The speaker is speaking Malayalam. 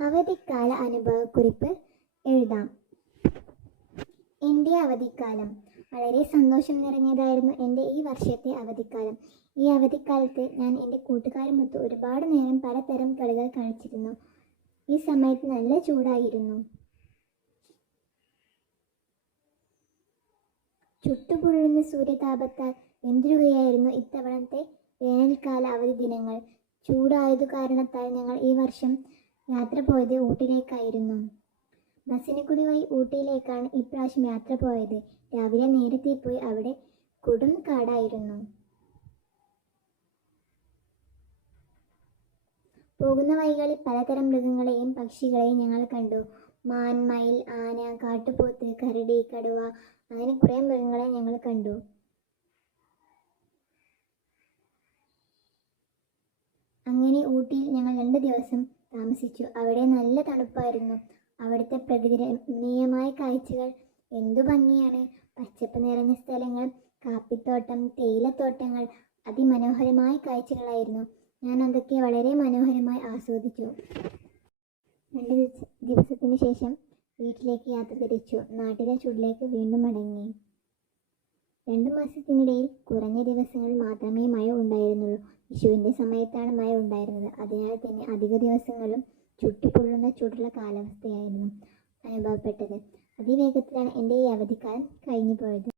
അവധിക്കാല അനുഭവക്കുറിപ്പ് എഴുതാം. എന്റെ അവധിക്കാലം. വളരെ സന്തോഷം നിറഞ്ഞതായിരുന്നു എന്റെ ഈ വർഷത്തെ അവധിക്കാലം. ഈ അവധിക്കാലത്ത് ഞാൻ എന്റെ കൂട്ടുകാരുമൊത്ത് ഒരുപാട് നേരം പലതരം കളികൾ കളിച്ചിരുന്നു ഈ സമയത്ത് നല്ല ചൂടായിരുന്നു. ചുട്ടുപൊള്ളുന്ന സൂര്യതാപത്താൽ വെന്തിരുകയായിരുന്നു ഇത്തവണത്തെ വേനൽക്കാല അവധി ദിനങ്ങൾ? ചൂടായതു കാരണത്താൽ ഞങ്ങൾ ഈ വർഷം യാത്ര പോയത് ഊട്ടിയിലേക്കായിരുന്നു ബസ്സിന് കൂടി വഴി ഊട്ടിയിലേക്കാണ് ഇപ്രാവശ്യം യാത്ര പോയത്. രാവിലെ നേരത്തെ പോയി അവിടെ കൊടും കാടായിരുന്നു. പോകുന്ന വഴികളിൽ പലതരം മൃഗങ്ങളെയും പക്ഷികളെയും ഞങ്ങൾ കണ്ടു. മാൻ മയിൽ ആന കാട്ടുപോത്ത് കരടി കടുവ അങ്ങനെ കുറേ മൃഗങ്ങളെ ഞങ്ങൾ കണ്ടു. അങ്ങനെ ഊട്ടിയിൽ ഞങ്ങൾ രണ്ട് ദിവസം താമസിച്ചു. അവിടെ നല്ല തണുപ്പായിരുന്നു. അവിടുത്തെ പ്രകൃതി രമണീയമായ കാഴ്ചകൾ എന്തു ഭംഗിയാണ്. പച്ചപ്പ് നിറഞ്ഞ സ്ഥലങ്ങൾ കാപ്പിത്തോട്ടം തേയിലത്തോട്ടങ്ങൾ അതിമനോഹരമായ കാഴ്ചകളായിരുന്നു. ഞാൻ അതൊക്കെ വളരെ മനോഹരമായി ആസ്വദിച്ചു. രണ്ട് ദിവസ- ദിവസത്തിന് ശേഷം വീട്ടിലേക്ക് യാത്ര തിരിച്ചു. നാട്ടിലെ ചൂടിലേക്ക് വീണ്ടും മടങ്ങി. രണ്ടു മാസത്തിനിടയിൽ കുറഞ്ഞ ദിവസങ്ങൾ മാത്രമേ മഴ ഉണ്ടായിരുന്നുള്ളൂ. വിഷുവിന്റെ സമയത്താണ് മഴ ഉണ്ടായിരുന്നത്. അതിനാൽ തന്നെ അധിക ദിവസങ്ങളും ചുട്ടുപൊള്ളുന്ന ചൂടുള്ള കാലാവസ്ഥയായിരുന്നു അനുഭവപ്പെട്ടത്. അതിവേഗത്തിലാണ് എന്റെ ഈ അവധിക്കാലം കഴിഞ്ഞു പോയത്